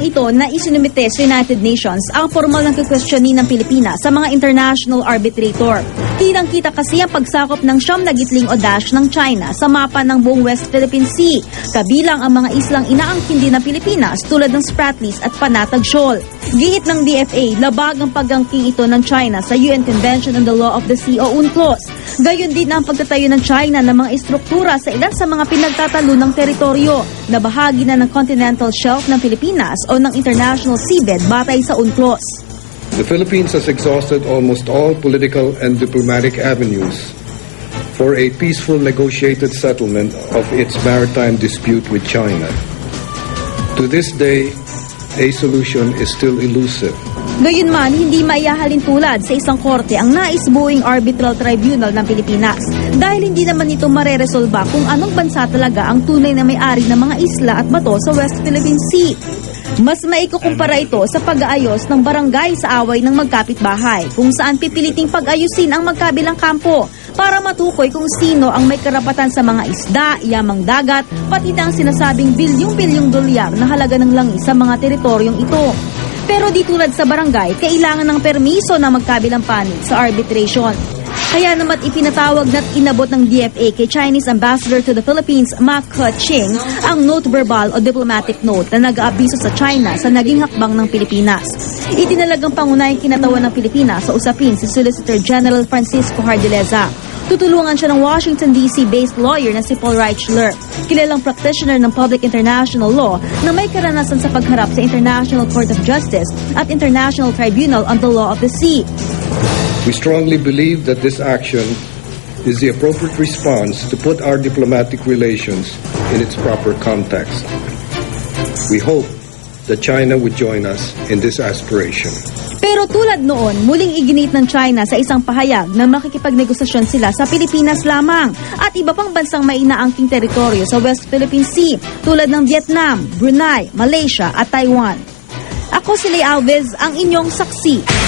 Aralang ito na isinumite sa United Nations ang formal ng kukwestiyonin ng Pilipinas sa mga international arbitrator. Kitang-kita kasi ang pagsakop ng siyam na gitling o dash ng China sa mapa ng buong West Philippine Sea, kabilang ang mga islang inaangkin din ng Pilipinas tulad ng Spratlys at Panatag Shoal. Giit ng DFA, labag ang pag-angking ito ng China sa UN Convention on the Law of the Sea o UNCLOS. Gayon din ang pagtatayo ng China ng mga istruktura sa ilan sa mga pinagtatalo ng teritoryo na bahagi na ng continental shelf ng Pilipinas o ng international seabed batay sa UNCLOS. The Philippines has exhausted almost all political and diplomatic avenues for a peaceful negotiated settlement of its maritime dispute with China. To this day, a solution is still elusive. Gayunman, hindi maihahalin tulad sa isang korte ang naisbuing arbitral tribunal ng Pilipinas dahil hindi naman ito mareresolba kung anong bansa talaga ang tunay na may-ari ng mga isla at bato sa West Philippine Sea. Mas maikukumpara ito sa pag-aayos ng barangay sa away ng magkapitbahay kung saan pipiliting pag-ayusin ang magkabilang kampo para matukoy kung sino ang may karapatan sa mga isda, yamang dagat, pati na ang sinasabing bilyong-bilyong dolyar na halaga ng langis sa mga teritoryong ito. Pero di tulad sa barangay, kailangan ng permiso ng magkabilang panig sa arbitration. Kaya naman ipinatawag na't inabot ng DFA kay Chinese Ambassador to the Philippines, Ma Ke-ching, ang note verbal o diplomatic note na nag-aabiso sa China sa naging hakbang ng Pilipinas. Itinalagang pangunahing kinatawan ng Pilipinas sa usapin si Solicitor General Francisco Hardileza. Tutulungan siya ng Washington, D.C.-based lawyer na si Paul Reichler, kilalang practitioner ng public international law na may karanasan sa pagharap sa International Court of Justice at International Tribunal on the Law of the Sea. We strongly believe that this action is the appropriate response to put our diplomatic relations in its proper context. We hope that China would join us in this aspiration. Pero tulad noon, muling iginit ng China sa isang pahayag na makikipagnegosasyon sila sa Pilipinas lamang at iba pang bansang may inaangking teritoryo sa West Philippine Sea tulad ng Vietnam, Brunei, Malaysia at Taiwan. Ako si Lay Alves, ang inyong saksi.